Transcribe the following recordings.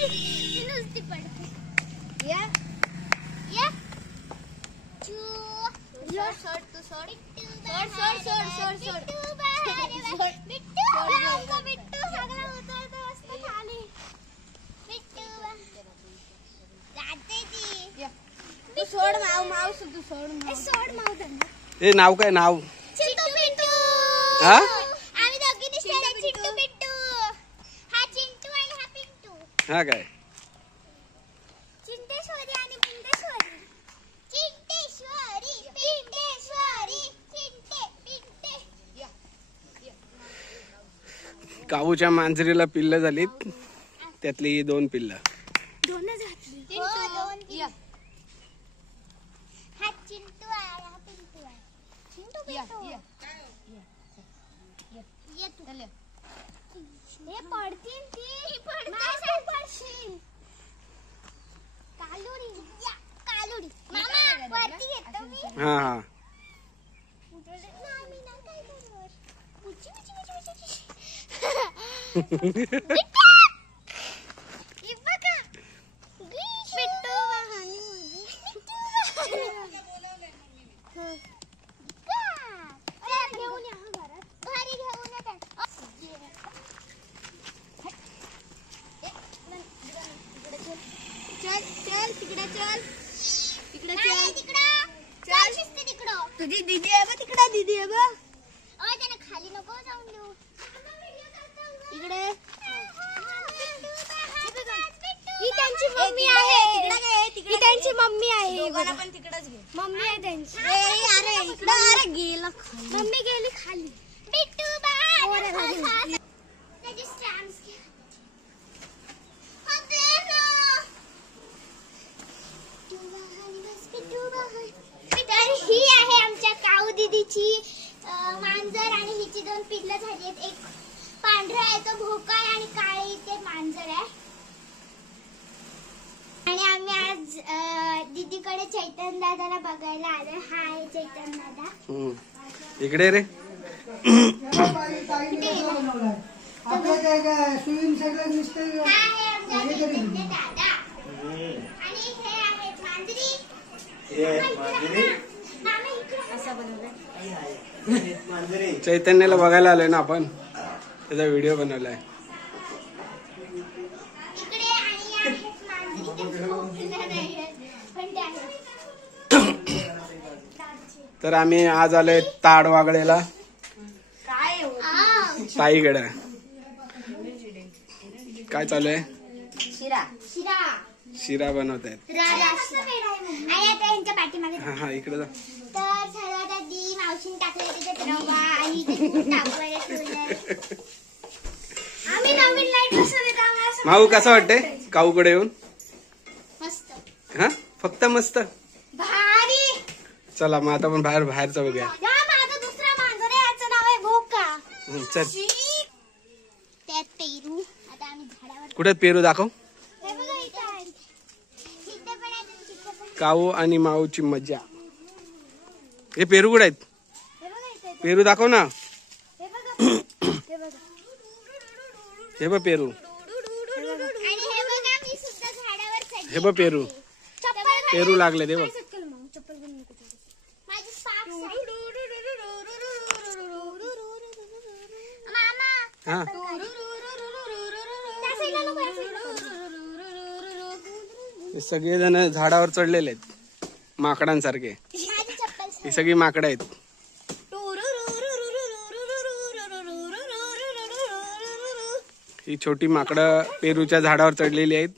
नुसती पडते. या या चू सोड तू सोड सोड सोड सोड सोड बिट्टू बिट्टू सगळं होतोय तो मस्त खाली. बिट्टू जाते ती. तू सोड माव माव तू सोड माव सोड माव त्यांना. ए नाव काय नाव? चिंटू बिट्टू. हा आम्ही दोघींनी शेजारी चिंटू बिट्टू. हा चिंटू आणि हा पिंटू. हा काय चिंटेश्वरी आणि पिंटेश्वरी. चिंटेश्वरी पिंटेश्वरी चिंटे पिंटे. काऊच्या मांजरीला पिल्ल झालीत, त्यातली 2 पिल्ल. दोनच घातली. चिंटू दोन. हा चिंटू आहे हा पिंटू आहे. चिंटू पिंटू ये तू. हे पडतील ती पडते पडशील. कालुडी या कालुडी. मामा वरती येतो मी. हा हा नाही मी नाही काय करणार. उची उची उची उची. ये बघा बिट्टू वाहनी घेऊन या घरात. घरी घेऊन येतात. चल चल तिकडे चल. तिकडे चल तिकडं. चल शिस्ती तिकडं. तुझी दीदी आहे बा तिकडे. दीदी आहे बा. ओय त्याने खाली नको जाऊन देऊ. इकडे ही त्यांची मम्मी आहे. ही त्यांची मम्मी आहे. पण तिकडेच घे. मम्मी आहे त्यांची. अरे इकडे अरे गेला. मम्मी गेली खाली. बिट्टू बाय त्याची स्टॅम्प्स घे. ही आहे आमच्या काऊ दीदीची मांजर आणि हिची 2 पिल्लं झाली आहेत. एक पांढरा आहे तो भोका आहे आणि काळी ते मांजर आहे. आणि आम्ही आज दीदीकडे चैतन्य दादाला बघायला आलो. हा आहे चैतन्य दादा. इकडे रे. हा आहे आमचा चैतन्य दादा. आणि हे आहेत मांजरी. चैतन्याला बघायला आलोय ना आपण, त्याचा व्हिडिओ बनवलाय. तर आम्ही आज आलोय ताडवागळेला ताईकडे. काय चालू आहे? शिरा बनवत आहेत. हा हा इकडे जा. तर सर्वात आधी मावशीने टाकले त्याच्यात रवा आणि ते दूध टाकून ठेवलंय. आम्ही नवीन लाईट बसवली. माऊ कसं वाटतंय काऊकडे येऊन? मस्त. हा फक्त मस्त भारी. चला मग आता पण बाहेरचं बघूया. माझं दुसरा मांजर आहे. याचं नाव आहे भोका. चल. त्यात पेरू. आता आम्ही झाडावर. कुठे पेरू दाखव. हे बघा इथे आहे. इथे पण आहे तिथे पण. काऊ आणि माऊची मजा. हे पेरू कुठे आहेत? हे बघा इथे. पेरू दाखव ना. हे बघा. हे बघा. हे बघ पेरू. आणि हे बघा मी सुद्धा झाडावर चढले. हे बघ पेरू. पेरू लागले ते बघ. चप्पल पण नको. माझी सॉक्स आहे. मामा. हा त्या साईडला नको, या साईडला नको. हे सगळेजण झाडावर चढलेले आहेत माकडांसारखे. माझी चप्पल. ही सगळी माकडं आहेत. ही छोटी माकडं पेरूच्या झाडावर चढलेली आहेत.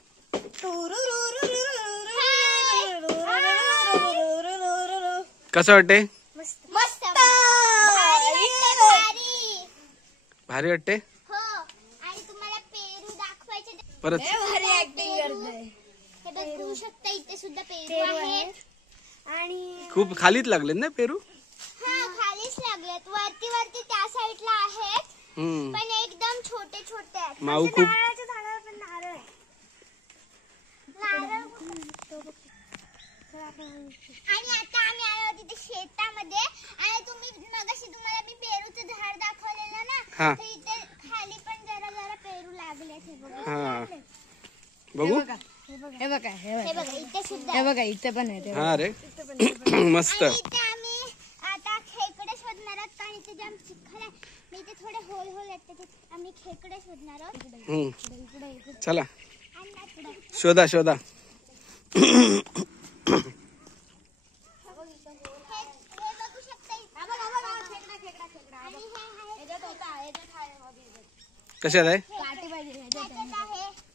कसं वाटते? मस्त. भारी भारी वाटते. हो. आणि तुम्हाला पेरू दाखवायचे परत भारी ऍक्टिंग करते. हे बघू शकता इथे सुद्धा पेरू आहेत. आणि खूप खालीच लागलेत ना पेरू. हा खालीच लागलेत. वरती वरती त्या साईडला आहेत. पण एकदम छोटे छोटे आहेत. माऊ खूप नारळाच्या झाडावर पण नारळ आहे. नारळ. आणि आता आम्ही आलो तिथे शेतामध्ये. आणि मगाशी तुम्हाला मी पेरूचं झाड दाखवलेलं ना. हा तर इथे खाली पण जरा जरा पेरू लागले. हा बघू हे बघा हे बघा इथे सुद्धा हे बघा इथे पण आहे. हा रे मस्त. आणि इथे आम्ही आता खेकडे शोधणार आहोत कारण इथे जाम चिखल आहे. मी इथे थोडे होल आहेत त्याच्यात आम्ही खेकडे शोधणार आहोत. चला आणि शोधा शोधा. कशात आहे? काठी पाहिजे याच्यात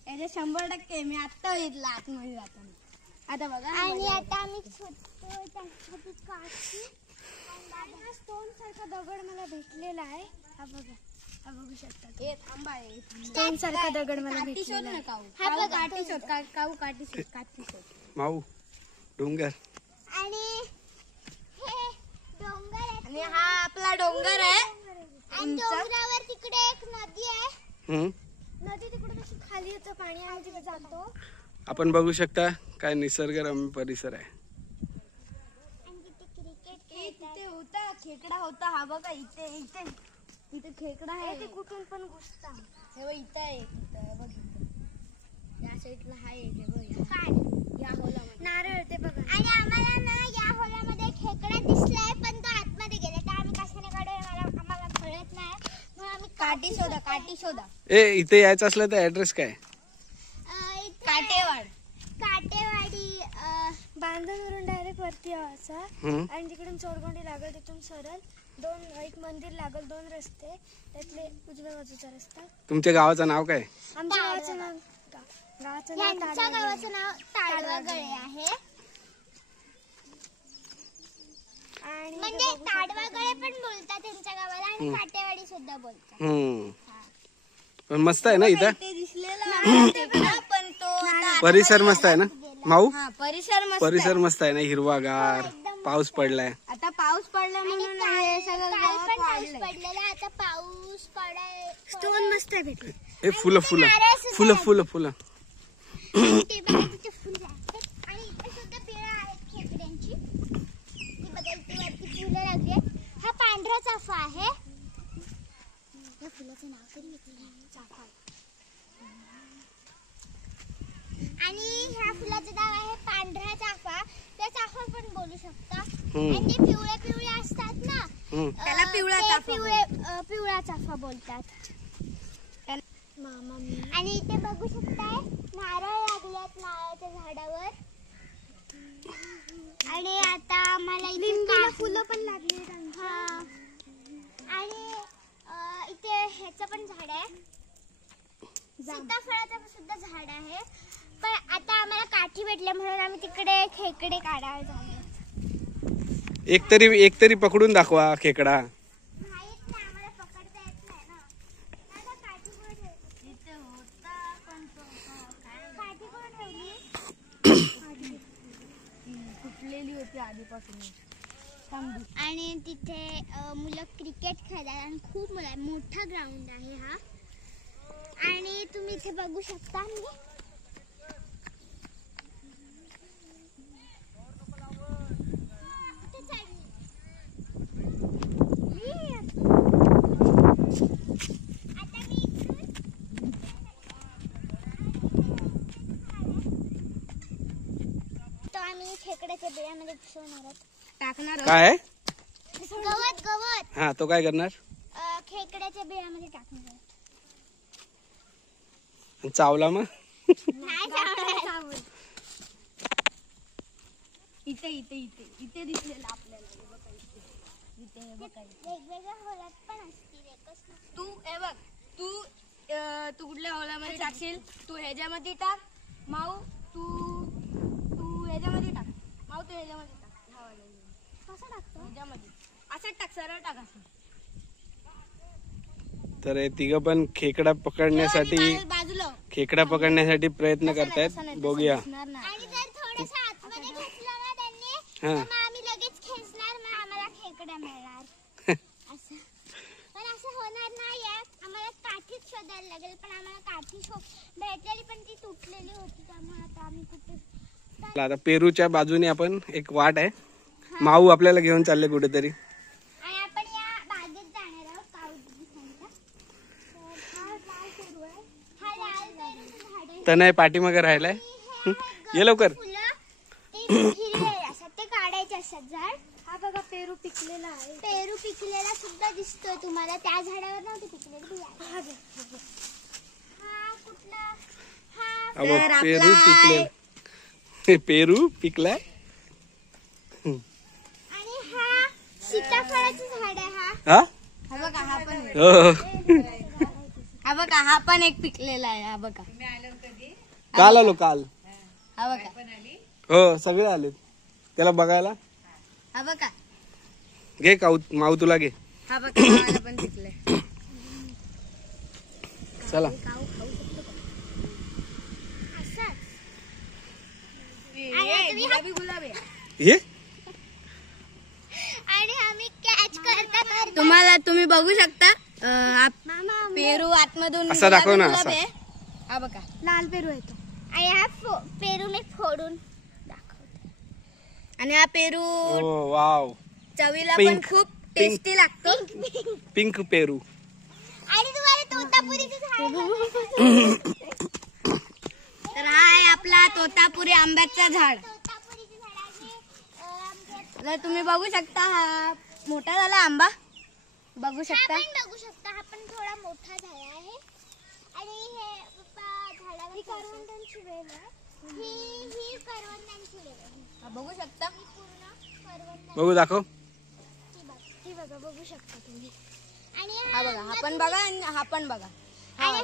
100% मी आता येतला आतमध्ये जाताना. आता बघा आणि आता आम्ही शोधतोय त्यासाठी काठी. आणि स्टोन सारखा दगड मला भेटलेला आहे. हा बघा, हा बघू शकता. हे थांबा आहे स्टोन सारखा दगड मला काठी शोध भेटलेला ना आहे. काऊ. हा बघा, काठी शोध काऊ काठी शोध काठी शोध. माऊ डोंगर. आणि हे डोंगर आहे. आणि हा आपला डोंगर आहे. आणि डोंगरावर तिकडे एक नदी आहे. हम्म. नदी तिकडे कशी खाली होतं पाणी आम्ही तिकडे जातो. आपण बघू शकता काय निसर्गरम्य परिसर आहे. आणि तिथे क्रिकेट इथे होता खेकडा होता. हा बघा इथे इथे इथे खेकडा आहे. ते कुठून पण घुसता. हे बघ इथं आहे. इथं बघ इथं या साईडला आहे. हे बघ काय या होलामध्ये नारळ ते बघा. आणि आम्हाला ना या होलामध्ये खेकडा दिसलाय पण तो आतमध्ये गेला. तर आम्ही कशाने काढूया आम्हाला कळत नाही. म्हणून आम्ही काठी शोधा काठी शोधा. ए इथे यायचं असलं तर ऍड्रेस काय? इथे काटेवाड काटेवाडी बांधवरून डायरेक्ट वरती यायचा. हम्म. आणि तिकडून चोरगोंडी लागल. तिथून सरळ एक मंदिर लागल. 2 रस्ते त्यातले उजव्या बाजूचा रस्ता. तुमच्या गावाचं नाव काय? आमच्या गावाचं नाव यांच्या गावाचं नाव ताडवागळे आहे. आणि म्हणजे ताडवागळे पण बोलतात त्यांच्या गावाला आणि काटेवाडी सुद्धा बोलतात. हम्म. पण मस्त आहे ना इथं. ते दिसलेला खेकडा पण तो आता परिसर मस्त आहे ना माऊ? हा परिसर मस्त परिसर मस्त आहे ना, हिरवागार. पाऊस पडलाय. आता पाऊस पडला म्हणून हे सगळं काल गावात पण पाऊस वाढलंय. पडलेला. आता पाऊस पडाय. स्टोन मस्त आहे भेटले. हे फुलं फुलं फुलं फुलं फुलं. ते बघा तिथे फुलं आहेत. आणि इथे सुद्धा पिळं आहेत खेकड्यांची. ती बघा इथे वरती फुलं लागली आहेत. हा पांढरा चाफा आहे. या फुलाचं नाव तरी घेतलं चाफा. आणि ह्या फुलाचं नाव आहे पांढरा चाफा. त्या चाफा पण बोलू शकता. आणि ते पिवळे पिवळे असतात ना त्याला पिवळा ते चाफा पिवळा चाफा बोलतात. आणि इथे बघू शकताय नारळ लागलेत नारळाच्या झाडावर. आणि आता आम्हाला इथे फुलं पण लागली. आणि इथे ह्याचं पण झाड आहे. सीताफळाचं सुद्धा झाड आहे. पण आता आम्हाला काठी भेटल्या म्हणून आम्ही तिकडे खेकडे काढायला झालो. एक तरी पकडून दाखवा खेकडा. माहित नाही आम्हाला पकडता येत नाही ना. आता काठी कुठे ठेवली? इथे होता पण तो काठी कुठे ठेवली? फुटलेली होती आधीपासून. आणि तिथे मुलं क्रिकेट खेळतात आणि खूप मुलं आहे. मोठा ग्राउंड आहे हा. आणि तुम्ही इथे बघू शकता खेकड्याच्या बिळामध्ये घुसवणार आहोत. टाकणार काय? गवत गवत. हा तो काय करणार? खेकड्याच्या बिळामध्ये टाकणार आहोत. चावला मग? नाही चावणार. इथे इथे इथे इथे दिसलेलं आपल्याला. इथे हे बघा. वेगवेगळ्या होलात पण असतील एकच नसते. तू हे बघ तू कुठल्या होलामध्ये टाकशील? तू ह्याच्यामध्ये टाक. माऊ तू ह्याच्यामध्ये टाक. माऊ तू ह्याच्यामध्ये टाक. ह्या होलामध्ये. कसं टाकतो? ह्याच्यामध्ये असं टाक. सरळ टाक असं. तर हे तिघं पण खेकडा पकडण्यासाठी प्रयत्न करतायत. बघूया. आणि जर थोडंसं आतमध्ये घेतलं ना त्यांनी हा. तर मग आम्ही लगेच खेचणार. मग आम्हाला खेकडा मिळणार. असं पण असं होणार नाही. आम्हाला काठीच शोधायला लागेल. पण आम्हाला काठी भेटलेली पण ती तुटलेली होती. त्यामुळे आता आम्ही कुठे आता पेरूच्या बाजूने आपण एक वाट आहे. माऊ आपल्याला घेऊन चालले कुठेतरी. आणि आपण या बागेत जाणार आहोत. कावडी दिसायला. हा लाल पेरू आहे. हा लाल पेरूचं झाड आहे. तनय पाठीमागे राहिलाय. ये लवकर. ते काढायचे असतात झाड. हा बघा पेरू पिकलेला आहे. पेरू पिकलेला सुद्धा दिसतोय तुम्हाला. त्या झाडावर नव्हते पिकलेले. हा कुठला? हा पेरू पिकले. पेरू पिकलाय. आणि हा सीताफळाचं झाड आहे. हा हा बघा हा पण हो. हा बघा हा पण एक पिकलेला आहे. हा बघा काल आलो काल. हा बघा हो सगळे आले त्याला बघायला. हा बघा घे माऊ तुला घे. हा बघा हा पण पिकले. चला गुलाबी गुलाबी ये. आणि आम्ही कॅच करता तुम्ही बघू शकता. पेरू आतमधून असा दाखव ना, गुलाबी असा. आहे. हा बघा लाल पेरू येतो. आणि हा पेरू मी फोडून दाखवते. आणि हा पेरू ओ वाव. चवीला Pink. पण खूप टेस्टी लागतो. पिंक पेरू. आणि तुम्हाला तोतापुरीचं झाड तर हा आहे आपला तोतापुरी आंब्याचा झाड. तोतापुरीचं झाड आहे. तर तुम्ही बघू शकता हा मोठा झाला आंबा. बघू शकता. आपण बघू शकता. हा पण थोडा मोठा झाला आहे. आणि हे पप्पा झाडावर करवंदांची वेल आहे. ही करवंदांची वेल आहे. हा बघू शकता. पूर्ण करवंद. बघू दाखव. ती बघा बघू शकता तुम्ही. आणि हा बघा हा पण बघा आणि हा पण बघा. आणि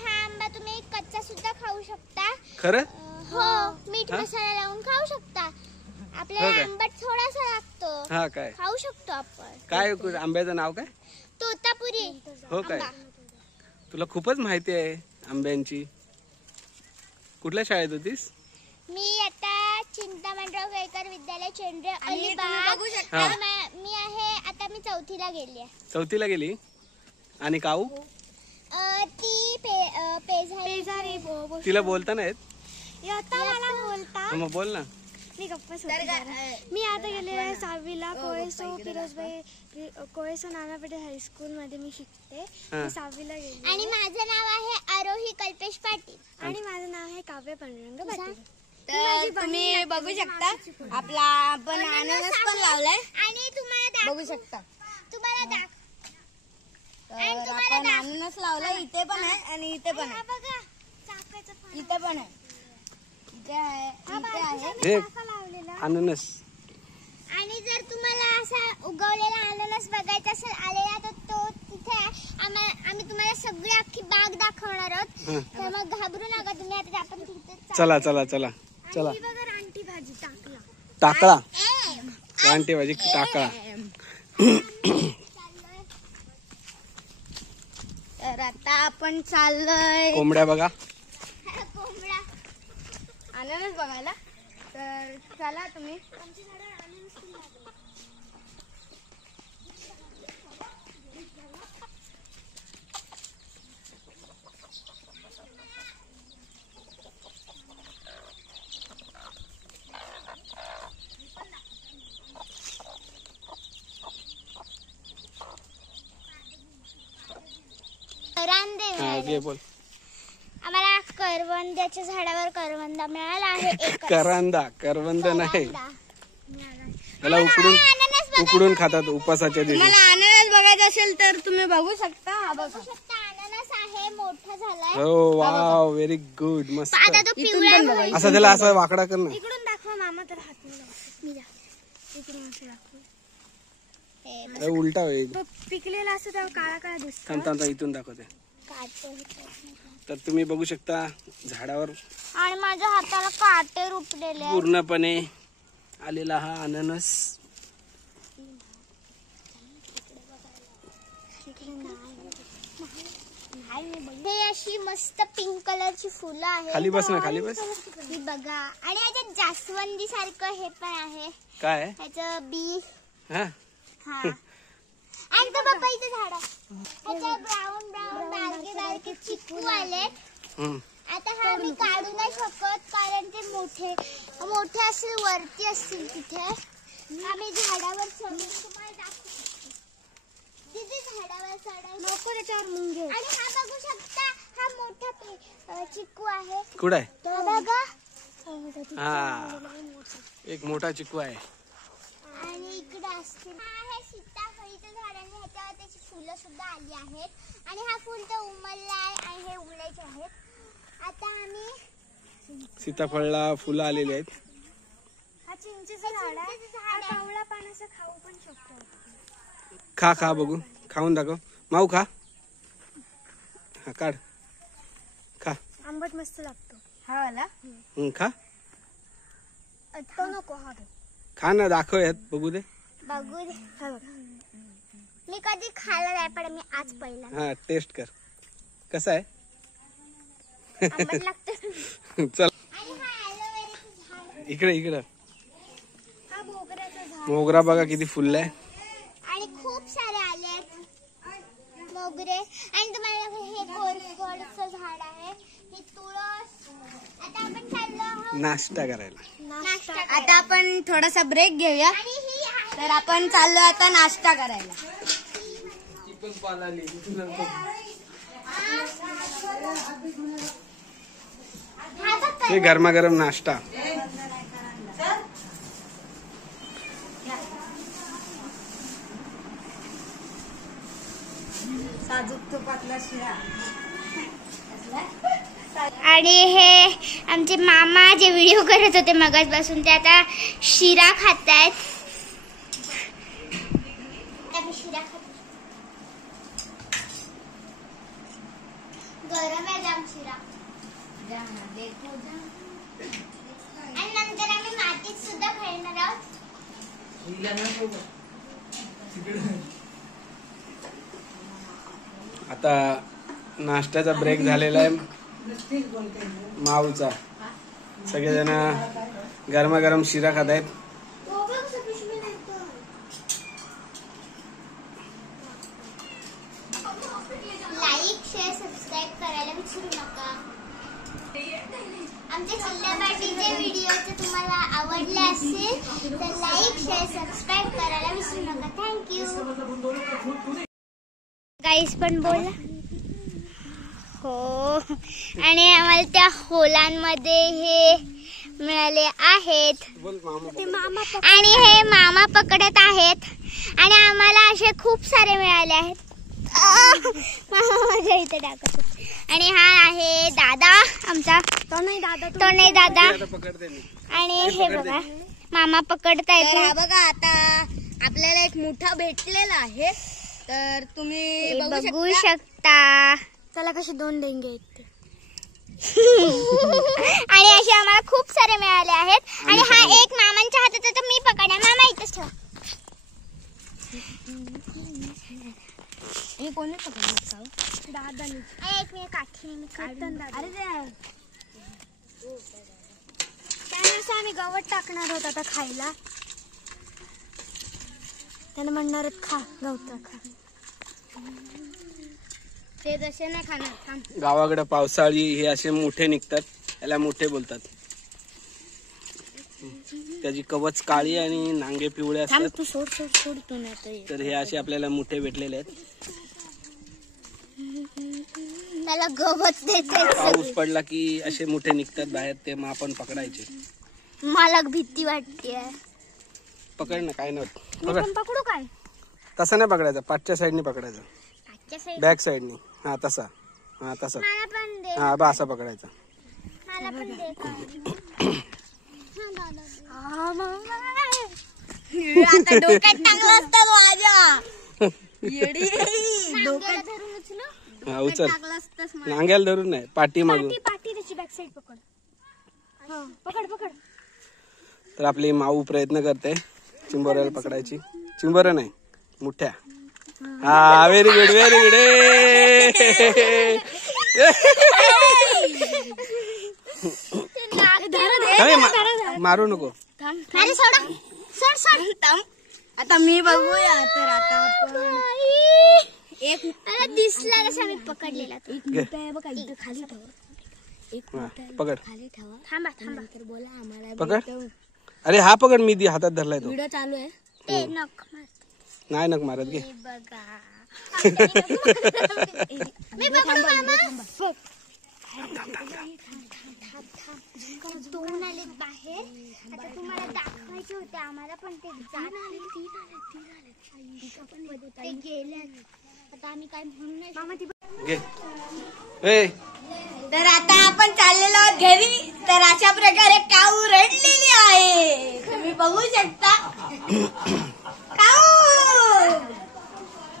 हा आंबा तुम्ही कच्चा सुद्धा खाऊ शकता. खरं. हो मीठ हा? मसाला लावून खाऊ शकता. हो आपल्याला काय? आंबट थोडासा लागतो. हा काय खाऊ शकतो आपण. काय आंब्याचं नाव काय. तोतापुरी हो काय आंबा. तुला खूपच माहिती आहे आंब्यांची. कुठल्या शाळेत होतीस. मी आता चिंतामणराव केळकर विद्यालय चेंडरे आणि तुम्ही अलिबाग. बघू शकता. हा. आणि मी आहे आता मी 4थीला गेली आहे. 4थीला गेली. आणि काऊ ती पेझारी तिला बोलता नाही येत. आता मला बोलता. मग बोल ना. मी गप्पा मी आता गेले आहे 6वीला कोळेसो फिरोजबाई कोळेसो नानापेठे हायस्कूलमध्ये मी शिकते. हा. मी 6वीला गेले. आणि माझं नाव आहे आरोही कल्पेश पाटील. आणि माझं नाव आहे काव्य पांडुरंग पाटील. तर तुम्ही बघू शकता आपला आपण अननस पण लावलाय. आणि तुम्हाला बघू शकता. तुम्हाला तर आपण अननस लावलाय. इथे पण आहे आणि इथे पण आहे. बघा चाफ्याचं फळ. इथे पण आहे. इथे आहे. इथे आहे. हे चाफा लावलेला. अननस. आणि जर तुम्हाला असा उगवलेला अननस बघायचा असेल आलेला तर तो तिथे आम्ही तुम्हाला सगळी अख्खी बाग दाखवणार आहोत. तर मग घाबरू नका तुम्ही. आता आपण तिथे चला चला चला चला. ही बघा रानटी भाजी टाकला. टाकळा. रानटी भाजी टाकळा. तर आता आपण चाललोय कोंबड्या बघा. कोंबडा. अननस बघायला. तर चला तुम्ही. हा घे बोल. आम्हाला करवंदाच्या झाडावर करवंदा मिळाला आहे. करवंद नाही. मिळाला. त्याला उकडून खातात उपासाच्या दिवशी. तुम्हाला अननस बघायचं असेल तर तुम्ही बघू शकता. हा बघा. बघू शकता अननस आहे. मोठा झालाय. हो वाव व्हेरी गुड मस्त. आता तो पिवळा होईल. असं त्याला असं वाकडा कर ना. इकडून दाखवा मामा. तर हात नाही लावत. मी इकडून असं दाखव. उलटा होईल. तो पिकलेला असतो तेव्हा काळा काळा दिसतो. थांब थांब इथून दाखवते. तर तुम्ही बघू शकता झाडावर आणि माझ्या हाताला काटे रुपलेले. पूर्णपणे आलेला हा अननस. हे अशी मस्त पिंक कलरची फुलं आहेत. खाली बस ना खाली बस. ही बघा. आणि याच्यात जास्वंदी सारखं हे पण आहे. काय ह्याचं बी. हा हा. आणि तो पपईचं झाड आहे. ह्याच्यात ब्राऊन ब्राऊन बारके बारके चिकू आलेत. हम्म. आता हा आम्ही काढू नाही शकत कारण ते मोठे मोठे असतील वरती असतील. तिथे आम्ही झाडावर चढून तुम्हाला दाखवू. तिथे झाडावर चढायचं. नको त्याच्यावर मुंगे. आणि हा बघू शकता हा मोठा चिकू आहे. कुठं आहे? तो बघा. हा, एक मोठा चिकू आहे. आणि इकडे असते हे सीताफळीचं झाड आहे. ह्याच्यावर त्याची फुलं सुद्धा आली आहेत आणि हा फुल तर उमलला आहे आणि हे उघडायचे आहेत. आता आम्ही सीताफळला फुलं आलेली आहेत. हा चिंचेचं झाड आहे. हा कावळा पानाचं खाऊ पण शकतो. खा खा बघू, खाऊन दाखव. माऊ खा. हा काढ, खा. आंबट मस्त लागतो. हा वाला खा तो नको. हा खा ना, दाखव यात बघू दे. बघू दे. मी कधी खायला नाही पण मी आज पहिला. हा, टेस्ट कर कसा आहे. आंबट लागतं. चल आणि हा ॲलोवेराचं झाड. इकडे हा मोगऱ्याचं झाड. मोगरा बघा किती फुललाय. आणि खूप सारे आले आहेत मोगरे. आणि तुम्हाला हे कोरफडचं झाड आहे. हे तुळस. आता आपण चाललो आहोत नाश्ता करायला. नाश्ता. आता आपण थोडासा ब्रेक घेऊया. आणि ही आहे तर आपण चाललो आता नाश्ता करायला. हा बघ. हे गरमागरम नाश्ता. साजूक तुपातला शिरा. आणि हे आमचे मामा जे व्हिडिओ करत होते मगाचपासून ते आता शिरा खातायत. शिरा खात. गरम आहे जाम शिरा. आणि नंतर आम्ही मातीत सुद्धा खेळणार आहोत. आता नाश्त्याचा ब्रेक झालेला आहे माऊचा. सगळेजण गरमागरम शिरा खात आहेत. लाईक शेअर सबस्क्राईब करायला विसरू नका. आमच्या चिल्ल्या पार्टीचे व्हिडिओ तुम्हाला आवडले असेल तर लाईक शेअर सबस्क्राईब करायला विसरू नका. थँक्यू. गाईस पण बोला. हो. आणि आम्हाला त्या होलांमध्ये हे मिळाले आहेत. आणि हे मामा पकडत आहेत. आणि आम्हाला असे खूप सारे मिळाले आहेत. मामा माझ्या इथे टाकत. आणि हा आहे दादा आमचा. तो नाही दादा. आणि हे बघा मामा पकडतायत. तर बघा आता आपल्याला एक मोठा भेटलेला आहे. तर तुम्ही बघू शकता. चला कसे 2 डेंगे आहेत ते. आणि असे आम्हाला खूप सारे मिळाले आहेत. आणि हा एक मामांच्या हातात तर मी पकडा. मामा इथेच ठेवा. हे कोणी पकडलं? दादानी. एक मिनिट काठीने मी काढून. अरे त्यानुसार आम्ही गवत टाकणार आहोत आता खायला. त्याने म्हणणार खा गवत खा. ते तसे नाही खाणार. गावाकडे पावसाळी हे असे मोठे निघतात, याला मोठे बोलतात. त्याची कवच काळी आणि नांगे पिवळे असतात. तू सोड तू नाही. तर हे असे आपल्याला मोठे भेटलेले आहेत. त्याला गवत देते. पाऊस पडला की असे मोठे निघतात बाहेर, ते मग आपण पकडायचे. मला भीती वाटते. पकड ना, काय नाही मी पण पकडू काय? तसं नाही पकडायचं, पाठच्या साईडने पकडायचं. आजच्या साईड बॅक साईडने. हा तसा. हा तसा. मला पण दे. हा बा असं पकडायचं. मला पण दे. आता डोक्यात टाकलं असतं माझ्या. येडी डोक्यात धरून उचलू. हा उचल. टाकलं असतंस. नांग्याला धरून नाही, पाठी मागून. पाठी त्याची बॅक साईड पकड. पकड. तर आपली माऊ प्रयत्न करते चिंबोऱ्याला पकडायची. चिंबोऱ्या नाही, मुठ्या. हा व्हेरी गुड. मारू नको. अरे सोड. आता मी बघूया. तर आता आपण एक दिसला तसा मी पकडलेला. बघा इथं खाली ठेवा. पकड. खाली ठेवा. थांबा. तर बोला आम्हाला पकड. अरे हा पकड, मी हातात धरलाय तो. व्हिडिओ चालू आहे. ते नख मार. नाही नक मारत घे. बघा मी पकडू मामा. दोन आले बाहेर. आता तुम्हाला दाखवायचे होते आम्हाला पण ते ते गेले. आता आम्ही काय म्हणू नाही. मामा ती तर आता आपण चाललेलो आहोत घरी. तर अशा प्रकारे काऊ रडलेली आहे, तुम्ही बघू शकता. काऊ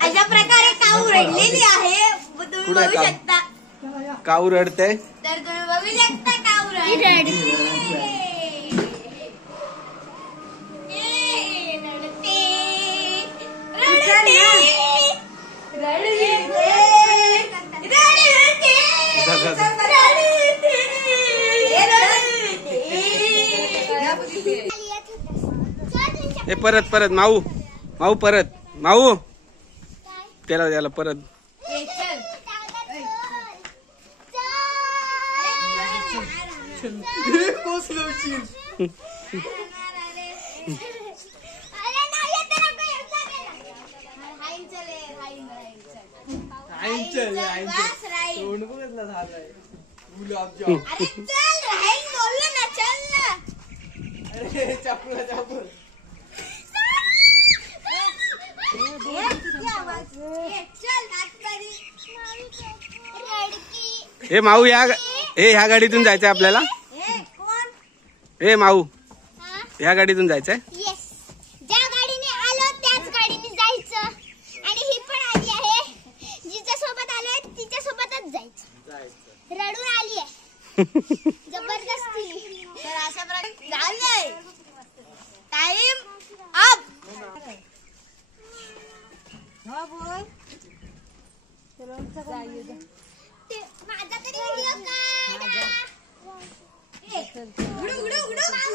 अशा प्रकारे काऊ रडलेली आहे, तुम्ही बघू शकता. काऊ रडते. तर तुम्ही बघू शकता काऊ रडते. हे परत परत माऊ माऊ परत माऊ त्याला परत. हे माऊ ह्या गाडीतून जायचंय आपल्याला. हे माऊ ह्या गाडीतून जायचंय. येस, ज्या गाडीने आलो त्याच गाडीने जायचं. आणि ही पण आली आहे, जिच्या सोबत आलोय तिच्या सोबतच जायचं. रडून आली आहे जबरदस्ती. तर अशा प्रकारे झालंय. Time up. माझा तरी व्हिडिओ काढा.